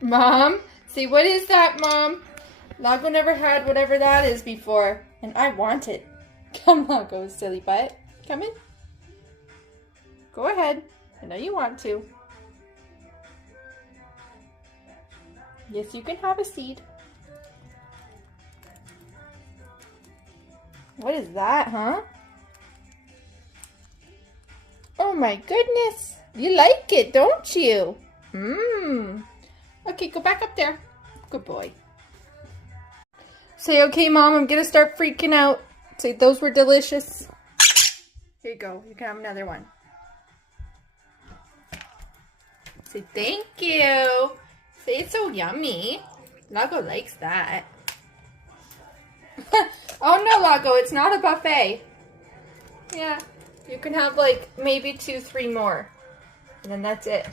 Mom? See, what is that, Mom? Lago never had whatever that is before, and I want it. Come, Lago, silly butt. Come in. Go ahead. I know you want to. Yes, you can have a seed. What is that, huh? Oh my goodness. You like it, don't you? Okay, go back up there. Good boy. Say, okay, Mom, I'm gonna start freaking out. Say, those were delicious. Here you go. You can have another one. Say, thank you. Say, it's so yummy. Lago likes that. Oh no, Lago, it's not a buffet. Yeah, you can have like maybe 2, 3 more. And then that's it.